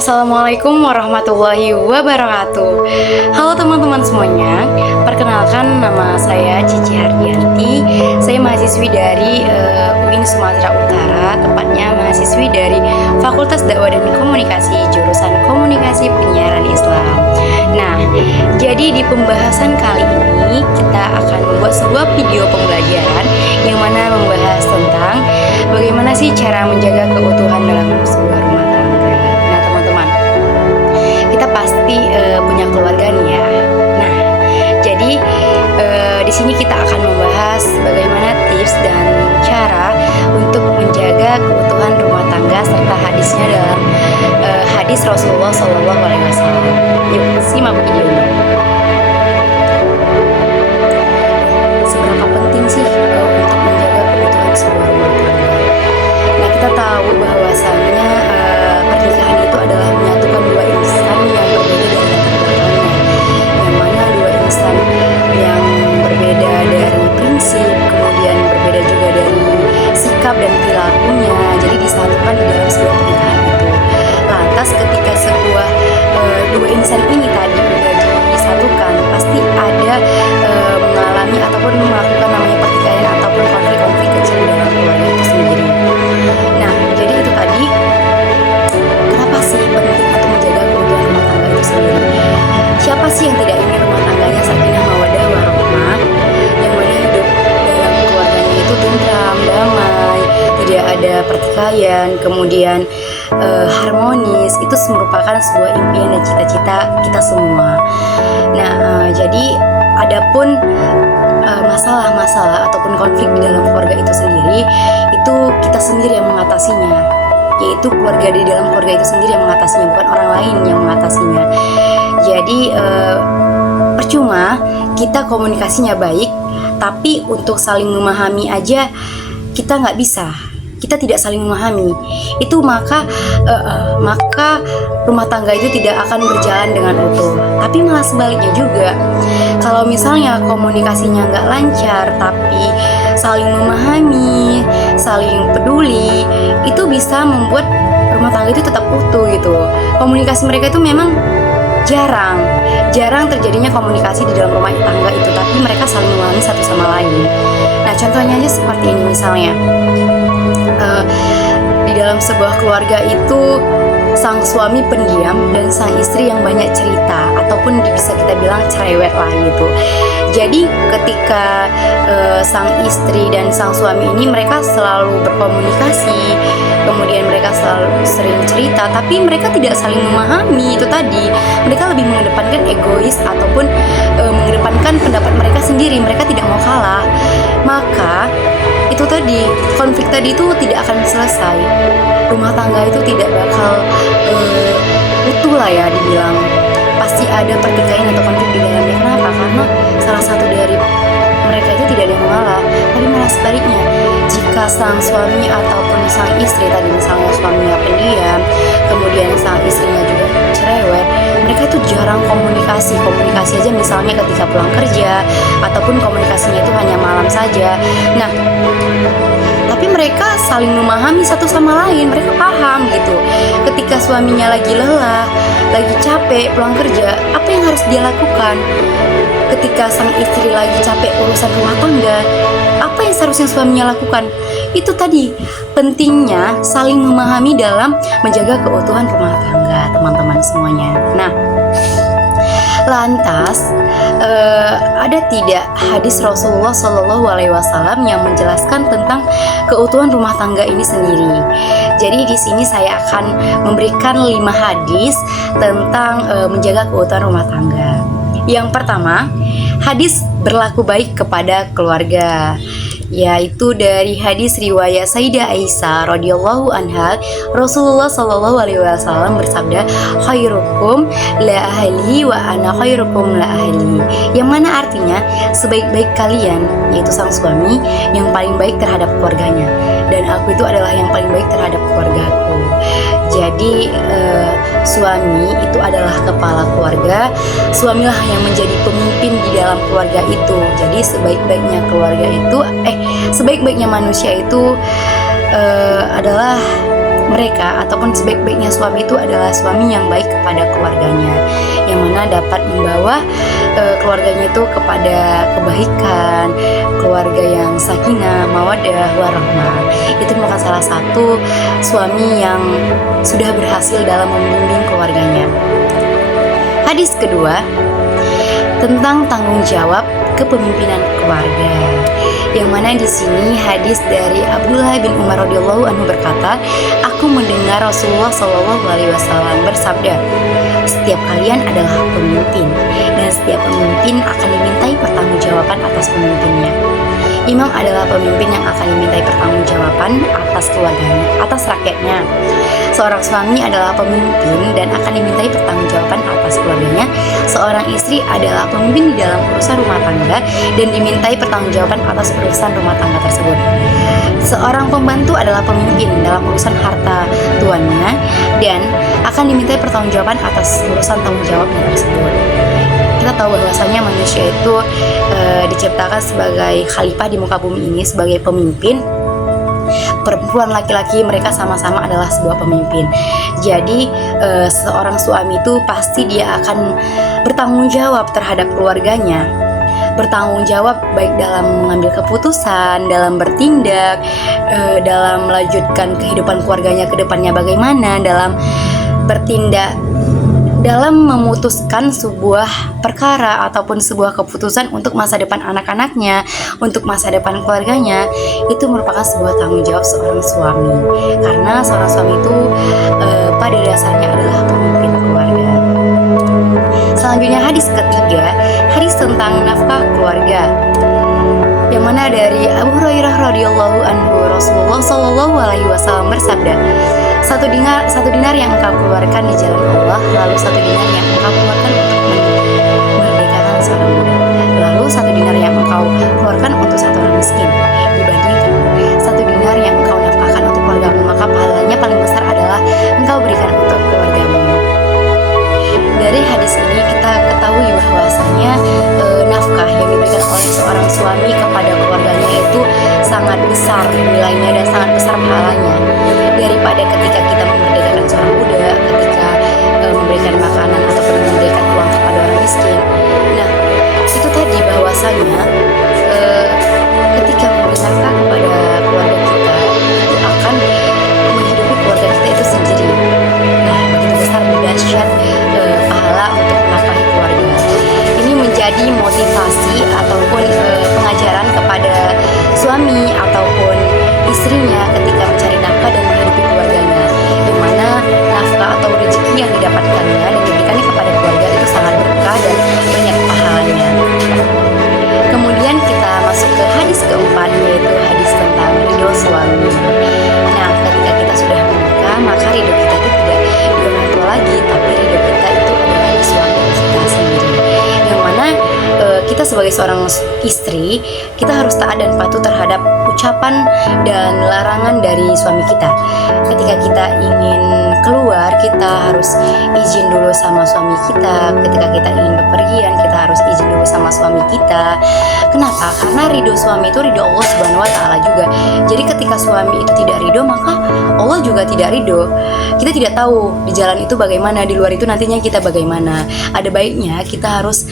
Assalamualaikum warahmatullahi wabarakatuh. Halo teman-teman semuanya. Perkenalkan, nama saya Cici Hardianti. Saya mahasiswi dari UIN Sumatera Utara, tepatnya mahasiswi dari Fakultas Dakwah dan Komunikasi, jurusan Komunikasi Penyiaran Islam. Nah, jadi di pembahasan kali ini kita akan membuat sebuah video pembelajaran yang mana membahas tentang bagaimana sih cara menjaga keutuhan dalam sebuah rumah tangga. Nah, teman-teman, kita pasti punya keluarga nih ya. Nah, jadi di sini kita akan membahas bagaimana tips dan cara untuk menjaga keutuhan rumah tangga serta hadisnya dalam hadis Rasulullah SAW. Yuk, simak videonya. Seberapa penting sih untuk menjaga keutuhan sebuah rumah tangga? Nah, kita tahu bahwasannya pernikahan itu adalah menyatukan dua insan yang berbeda dari latar belakangnya, yang mana dua insan yang berbeda dari prinsip, kemudian berbeda juga dari sikap dan perilakunya, jadi disatukan di dalam sebuah pernikahan itu. Lantas ketika sebuah dua insan ini tadi sudah disatukan, pasti ada mengalami ataupun melakukan namanya pertikaian ataupun konflik-konflik kecil dalam keluarga itu sendiri. Nah, jadi itu tadi kenapa sih penting untuk menjaga keutuhan rumah tangga itu sendiri. Siapa sih yang tidak ingin rumah tangganya sakinah mawaddah warahmah, yang mana hidup dalam keluarganya itu tentram, damai, tidak ada pertikaian, kemudian harmonis. Itu merupakan sebuah impian dan cita-cita kita semua. Nah, jadi adapun masalah-masalah ataupun konflik di dalam keluarga itu sendiri, itu kita sendiri yang mengatasinya, yaitu keluarga di dalam keluarga itu sendiri yang mengatasinya, bukan orang lain yang mengatasinya. Jadi percuma kita komunikasinya baik, tapi untuk saling memahami aja kita nggak bisa, kita tidak saling memahami, itu maka rumah tangga itu tidak akan berjalan dengan utuh. Tapi malah sebaliknya juga, kalau misalnya komunikasinya nggak lancar tapi saling memahami, saling peduli, itu bisa membuat rumah tangga itu tetap utuh gitu. Komunikasi mereka itu memang jarang terjadinya komunikasi di dalam rumah tangga itu, tapi mereka saling memahami satu sama lain. Nah, contohnya aja seperti ini misalnya. Di dalam sebuah keluarga itu sang suami pendiam dan sang istri yang banyak cerita, ataupun bisa kita bilang cerewet lah gitu. Jadi ketika sang istri dan sang suami ini mereka selalu berkomunikasi, kemudian mereka selalu sering cerita, tapi mereka tidak saling memahami. Itu tadi, mereka lebih mengedepankan egois ataupun mengedepankan pendapat mereka sendiri. Mereka tidak mau kalah. Maka itu tadi, konflik tadi itu tidak akan selesai. Rumah tangga itu tidak bakal utuh lah ya dibilang. Pasti ada pertikaian atau konflik di dalamnya. Kenapa? Karena salah satu dari mereka itu tidak ada yang mengalah, tapi malah sebaliknya. Jika sang suami ataupun sang istri tadi, misalnya suaminya pendiam, kemudian sang istrinya juga cerewet, mereka itu jarang komunikasi aja misalnya ketika pulang kerja, ataupun komunikasinya itu hanya malam saja. Nah, tapi mereka saling memahami satu sama lain, mereka paham gitu. Ketika suaminya lagi lelah, lagi capek pulang kerja, apa yang harus dia lakukan? Ketika sang istri lagi capek urusan rumah tangga, apa yang seharusnya suaminya lakukan? Itu tadi, pentingnya saling memahami dalam menjaga keutuhan rumah tangga, teman-teman semuanya. Nah, lantas ada tidak hadis Rasulullah SAW yang menjelaskan tentang keutuhan rumah tangga ini sendiri? Jadi di sini saya akan memberikan 5 hadis tentang menjaga keutuhan rumah tangga. Yang pertama, hadis berlaku baik kepada keluarga, yaitu dari hadis riwayat Sayyidah Aisyah radhiyallahu anha. Rasulullah SAW bersabda, khairukum la ahli wa ana khairukum la ahli, yang mana artinya sebaik-baik kalian, yaitu sang suami, yang paling baik terhadap keluarganya, dan aku itu adalah yang paling baik terhadap keluargaku. Jadi suami itu adalah kepala keluarga, suamilah yang menjadi pemimpin di dalam keluarga itu. Jadi sebaik-baiknya manusia itu adalah mereka ataupun sebaik-baiknya suami itu adalah suami yang baik kepada keluarganya, yang mana dapat membawa keluarganya itu kepada kebaikan, keluarga yang sakinah, mawaddah, warahmah. Itu merupakan salah satu suami yang sudah berhasil dalam membimbing keluarganya. Hadis kedua tentang tanggung jawab kepemimpinan keluarga, yang mana di sini hadis dari Abdullah bin Umar radhiyallahu anhu berkata, aku mendengar Rasulullah Shallallahu Alaihi Wasallam bersabda, setiap kalian adalah pemimpin dan setiap pemimpin akan dimintai pertanggungjawaban atas pemimpinnya. Imam adalah pemimpin yang akan dimintai pertanggungjawaban atas keluarganya, atas rakyatnya. Seorang suami adalah pemimpin dan akan dimintai pertanggungjawaban atas keluarganya. Seorang istri adalah pemimpin di dalam urusan rumah tangga dan dimintai pertanggungjawaban atas urusan rumah tangga tersebut. Seorang pembantu adalah pemimpin dalam urusan harta tuannya dan akan dimintai pertanggungjawaban atas urusan tanggung jawabnya tersebut. Kita tahu bahwasanya manusia itu diciptakan sebagai khalifah di muka bumi ini, sebagai pemimpin. Perempuan, laki-laki, mereka sama-sama adalah sebuah pemimpin. Jadi seorang suami itu pasti dia akan bertanggung jawab terhadap keluarganya, bertanggung jawab baik dalam mengambil keputusan, dalam bertindak, dalam melanjutkan kehidupan keluarganya ke depannya bagaimana, dalam bertindak, dalam memutuskan sebuah perkara ataupun sebuah keputusan untuk masa depan anak-anaknya, untuk masa depan keluarganya. Itu merupakan sebuah tanggung jawab seorang suami, karena seorang suami itu pada dasarnya adalah pemimpin keluarga. Selanjutnya hadis ketiga, hadis tentang nafkah keluarga, yang mana dari Abu Hurairah radhiyallahu anhu, Rasulullah Shallallahu Alaihi Wasallam bersabda, satu dinar yang engkau keluarkan di jalan Allah, lalu satu dinar yang engkau keluarkan untuk memerdekakan seorang budak, lalu satu dinar yang engkau keluarkan untuk satu orang miskin, dibandingkan satu dinar yang engkau nafkahkan untuk keluargamu, maka pahalanya paling besar adalah engkau berikan untuk keluargamu. Dari hadis ini kita ketahui bahwasanya nafkah yang diberikan oleh seorang suami kepada keluarganya itu sangat besar nilainya dan sangat besar pahalanya daripada ketika kita memerdekakan seorang budak, ketika memberikan makanan ataupun memberikan uang kepada orang miskin. Nah, itu tadi bahwasanya ketika memberi nafkah kepada keluarga kita itu akan menghidupi keluarga kita itu sendiri. Nah, begitu besar dahsyat pahala untuk menafkahi keluarga. Ini menjadi motivasi ataupun pengajaran kepada suami ataupun istrinya ketika mencari nafkah dan menghidupi keluarganya, di mana nafkah atau rezeki yang didapatkannya dan diberikannya kepada keluarga itu sangat berkah dan banyak pahalanya. Kemudian kita masuk ke hadis keempat, yaitu hadis tentang ridho suami. Nah, ketika kita sudah menikah, maka ridho kita itu tidak di orang tua lagi, tapi ridho kita itu adalah di suami kita sendiri. Yang mana kita sebagai seorang istri, kita harus taat dan patuh terhadap ucapan dan larangan dari suami kita. Ketika kita ingin keluar, kita harus izin dulu sama suami kita. Ketika kita ingin bepergian, kita harus izin dulu sama suami kita. Kenapa? Karena ridho suami itu ridho Allah Subhanahu Wa Taala juga. Jadi ketika suami itu tidak ridho, maka Allah juga tidak ridho. Kita tidak tahu di jalan itu bagaimana, di luar itu nantinya kita bagaimana. Ada baiknya kita harus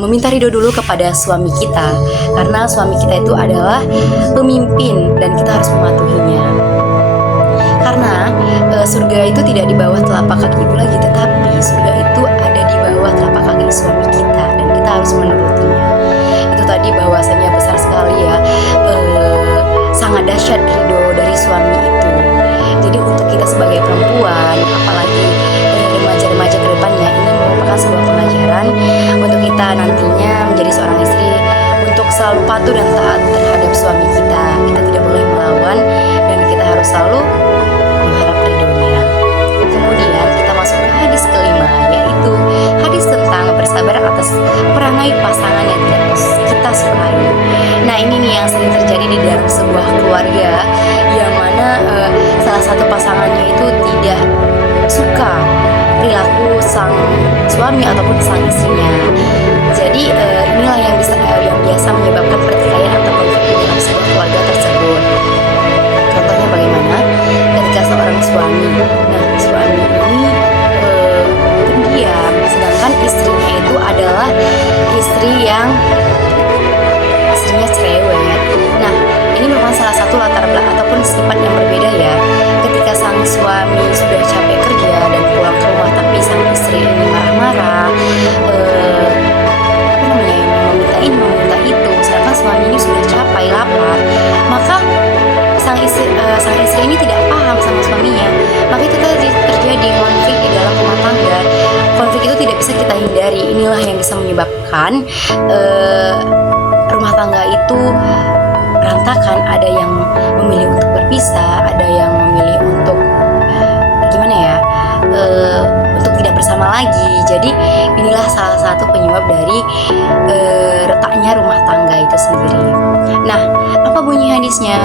meminta ridho dulu kepada suami kita, karena suami kita itu adalah pemimpin dan kita harus mematuhinya. Karena surga itu tidak di bawah telapak kaki ibu lagi, tetapi surga itu ada di bawah telapak kaki suami kita dan kita harus menurutinya. Itu tadi bahwasanya besar sekali ya, sangat dahsyat ridho dari suami itu. Jadi untuk kita sebagai perempuan, apalagi remaja-remaja ke depannya, ini merupakan sebuah pengajaran untuk kita nantinya menjadi seorang istri, untuk selalu patuh dan taat terhadap suami kita. Kita tidak boleh melawan dan kita harus selalu mengharap ridhonya. Kemudian kita masuk ke hadis kelima, yaitu hadis tentang bersabar atas perangai pasangan yang tidak kita sukai. Nah, ini nih yang sering terjadi di dalam sebuah keluarga, yang mana salah satu pasangannya itu tidak suka perilaku sang suami ataupun sang istrinya. Jadi inilah yang biasa menyebabkan pertikaian atau konflik di dalam sebuah keluarga tersebut. Contohnya bagaimana? Ketika seorang sang istri ini marah-marah, meminta itu, sedangkan suami ini sudah capek lapar, maka sang istri ini tidak paham sama suaminya, maka itu terjadi konflik di dalam rumah tangga. Konflik itu tidak bisa kita hindari. Inilah yang bisa menyebabkan rumah tangga itu berantakan. Ada yang memilih untuk berpisah, ada yang memilih untuk untuk tidak bersama lagi. Jadi inilah salah satu penyebab dari retaknya rumah tangga itu sendiri. Nah, apa bunyi hadisnya?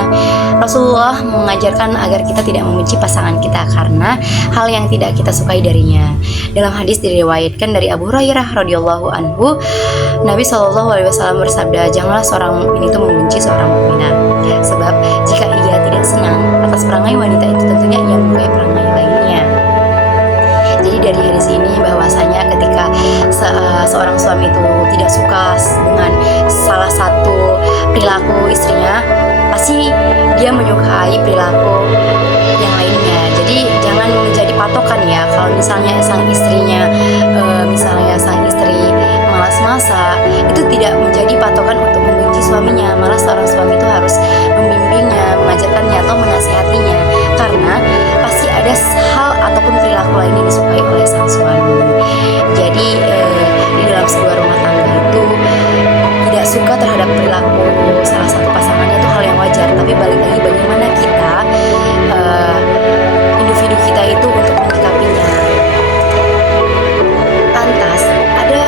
Rasulullah mengajarkan agar kita tidak membenci pasangan kita karena hal yang tidak kita sukai darinya. Dalam hadis diriwayatkan dari Abu Hurairah radhiyallahu anhu, Nabi SAW bersabda, janganlah seorang mukmin itu membenci seorang mukminah, sebab jika ia tidak senang atas perangai wanita itu, tentunya ia menyukai perangai lainnya. Jadi dari hadis ini bahwasanya ketika seorang suami itu tidak suka dengan salah satu perilaku istrinya, pasti dia menyukai perilaku yang lainnya. Jadi jangan menjadi patokan ya. Kalau misalnya sang istri malas masak, itu tidak menjadi patokan untuk membenci suaminya. Malah seorang suami itu harus membimbingnya, mengajarkannya atau menasihatinya, karena pasti ada hal ataupun perilaku lain yang disukai oleh sang suami. Jadi di dalam sebuah rumah tangga itu tidak suka terhadap perilaku salah satu pasangannya itu hal yang wajar, tapi balik lagi bagaimana kita individu kita itu untuk menyikapinya. Lantas ada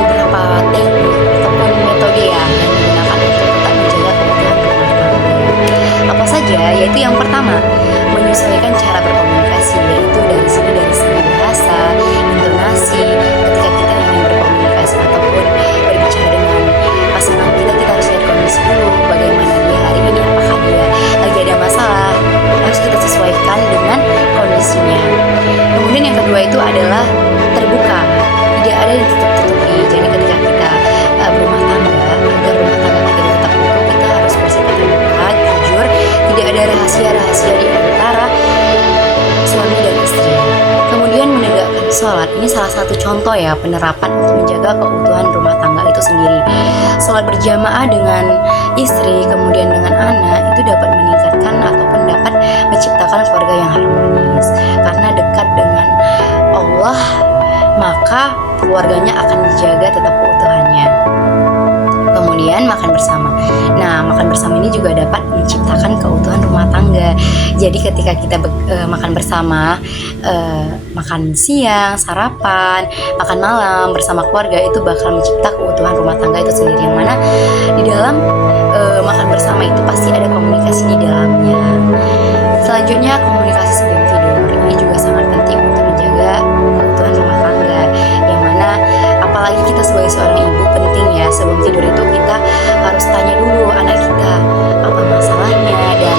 beberapa teknik ataupun metode yang digunakan untuk tetap menjaga keutuhan rumah tangga. Apa saja? Yaitu yang pertama, menyesuaikan cara berkomunikasi, yaitu dari segi bahasa, intonasi. Ketika kita ingin berkomunikasi ataupun berbicara dengan pasangan kita harus lihat kondisi dulu, bagaimana dia hari ini, apakah dia lagi ada masalah, harus kita sesuaikan dengan kondisinya. Kemudian yang kedua itu adalah terbuka, tidak ada yang tutup-tutupi. Jadi ketika kita berumah tangga, agar rumah tangga kita tetap utuh, kita harus bersifat terbuka, jujur, tidak ada rahasia-rahasia di antara suami dan istri. Kemudian menegakkan sholat, ini salah satu contoh ya penerapan untuk menjaga keutuhan rumah tangga itu sendiri. Sholat berjamaah dengan istri, kemudian dengan anak, itu dapat meningkatkan ataupun dapat menciptakan keluarga yang harmonis. Karena dekat dengan Allah, maka keluarganya akan dijaga tetap keutuhannya. Kemudian makan bersama. Nah, makan bersama ini juga dapat menciptakan keutuhan rumah tangga. Jadi ketika kita makan bersama, makan siang, sarapan, makan malam bersama keluarga, itu bakal mencipta keutuhan rumah tangga itu sendiri. Yang mana di dalam makan bersama itu pasti ada komunikasi di dalamnya. Selanjutnya, komunikasi sebelum tidur. Ini juga sangat penting untuk menjaga keutuhan rumah tangga. Yang mana apalagi kita sebagai seorang ibu, penting ya sebelum tidur itu kita harus tanya dulu anak kita apa masalahnya dan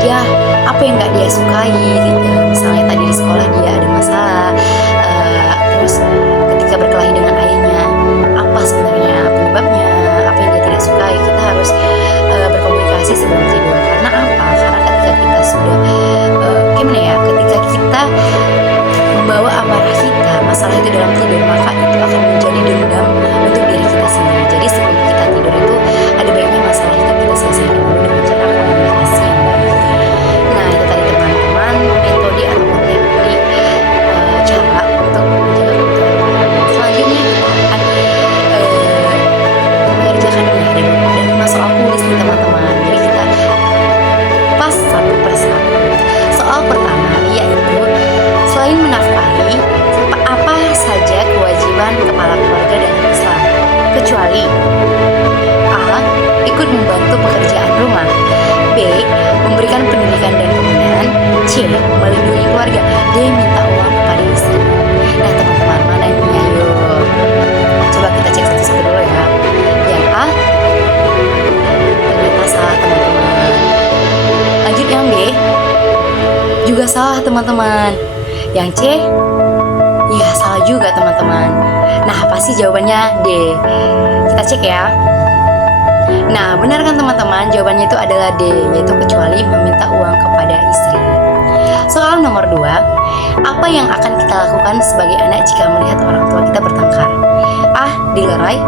dia apa yang nggak dia sukai. Misalnya tadi di sekolah dia ada masalah, terus ketika berkelahi dengan ayahnya, apa sebenarnya penyebabnya, apa yang dia tidak sukai. Kita harus berkomunikasi sebelum tidur. Karena apa? Karena ketika kita sudah ketika kita membawa amarah kita, masalah itu dalam tidur, maka itu akan menjadi dendam untuk diri kita sendiri. Jadi sebelum kita tidur itu ada baiknya masalah itu kita selesaikan dulu dengan cara komunikasi yang baik. Nah, itu tadi teman-teman metode ataupun teknik cara untuk menjaga keutuhan rumah tangga. Selanjutnya kita akan mengerjakan ini dari soal tulis nih teman-teman. Jadi kita pas satu persatu. Soal pertama yaitu selain menafkahi, apa saja kewajiban kepala keluarga dalam Islam, kecuali A. ikut membantu pekerjaan rumah, B. memberikan pendidikan dan pembinaan, C. melindungi keluarga, D. minta uang kepada istri. Nah teman-teman, mana ini? Ayo coba kita cek satu-satu dulu ya. Yang A ternyata salah teman-teman. Lanjut yang B juga salah teman-teman. Yang C ya salah juga teman-teman. Nah pasti jawabannya D. Kita cek ya. Nah benar kan teman-teman, jawabannya itu adalah D, yaitu kecuali meminta uang kepada istri. Soal nomor 2, Apa yang akan kita lakukan sebagai anak jika melihat orang tua kita bertengkar? A. Dilerai,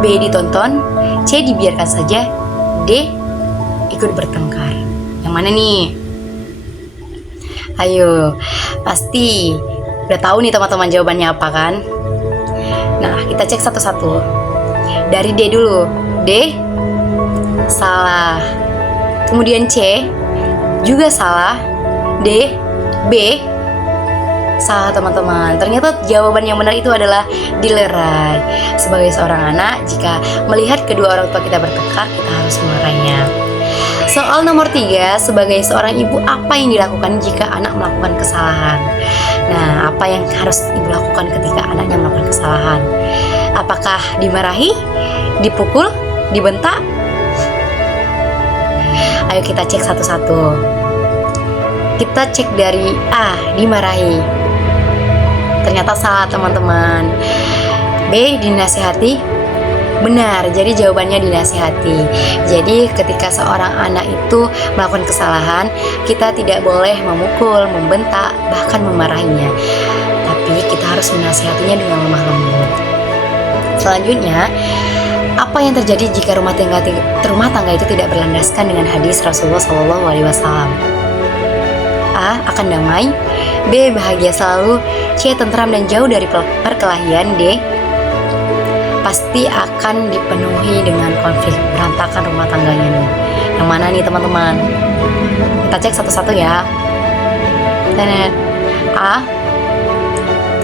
B. Ditonton, C. Dibiarkan saja, D. Ikut bertengkar. Yang mana nih? Ayo, pasti udah tahu nih teman-teman jawabannya apa kan? Nah, kita cek satu-satu. Dari D dulu. D, salah. Kemudian C, juga salah. D, B, salah teman-teman. Ternyata jawaban yang benar itu adalah dilerai. Sebagai seorang anak, jika melihat kedua orang tua kita bertengkar, kita harus memarahinya. Soal nomor 3, sebagai seorang ibu, apa yang dilakukan jika anak melakukan kesalahan? Nah, apa yang harus ibu lakukan ketika anaknya melakukan kesalahan? Apakah dimarahi, dipukul, dibentak? Ayo kita cek satu-satu. Kita cek dari A, dimarahi. Ternyata salah teman-teman. B, dinasihati. Benar, jadi jawabannya dinasihati. Jadi ketika seorang anak itu melakukan kesalahan, kita tidak boleh memukul, membentak, bahkan memarahinya. Tapi kita harus menasihatinya dengan lemah lembut. Selanjutnya, apa yang terjadi jika rumah tangga itu tidak berlandaskan dengan hadis Rasulullah SAW? A. Akan damai. B. Bahagia selalu. C. Tentram dan jauh dari perkelahian. D. Pasti akan dipenuhi dengan konflik, berantakan rumah tangganya nih. Yang mana nih teman-teman? Kita cek satu-satu ya. Dan A,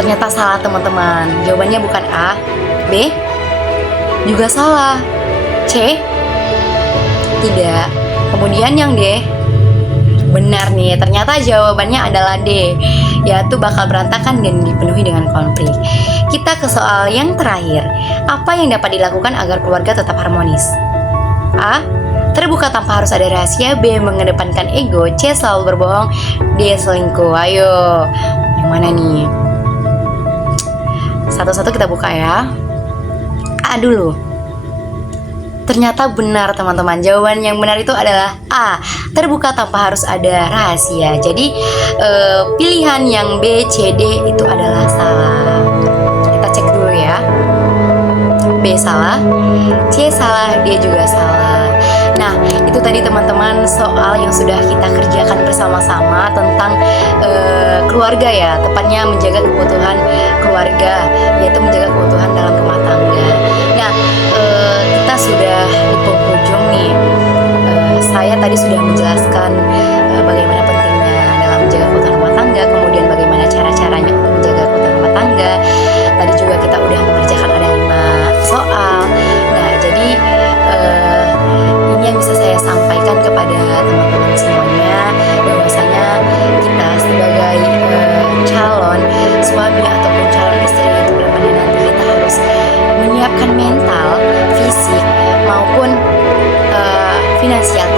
ternyata salah teman-teman. Jawabannya bukan A. B, juga salah. C, tidak. Kemudian yang D, benar nih, ternyata jawabannya adalah D, yaitu bakal berantakan dan dipenuhi dengan konflik. Kita ke soal yang terakhir. Apa yang dapat dilakukan agar keluarga tetap harmonis? A. Terbuka tanpa harus ada rahasia. B. Mengedepankan ego. C. Selalu berbohong. D. Selingkuh. Ayo, yang mana nih? Satu-satu kita buka ya. A dulu. Ternyata benar teman-teman. Jawaban yang benar itu adalah A. Terbuka tanpa harus ada rahasia. Jadi pilihan yang B, C, D itu adalah salah. Kita cek dulu ya. B salah, C salah, D juga salah. Nah, itu tadi teman-teman soal yang sudah kita kerjakan bersama-sama tentang keluarga ya. Tepatnya menjaga kebutuhan keluarga, yaitu menjaga kebutuhan dalam rumah tangga. Nah, kita sudah di penghujung nih. Saya tadi sudah menjelaskan bagaimana pentingnya dalam menjaga kebutuhan rumah tangga, kemudian bagaimana cara-caranya untuk menjaga kebutuhan rumah tangga. Tadi juga kita udah mengerjakan ada 5 soal. Nah, jadi ini yang bisa saya sampaikan kepada teman-teman semuanya, bahwasanya kita sebagai calon suami ataupun calon istri untuk kedepannya nanti kita harus menyiapkan mental, fisik maupun finansial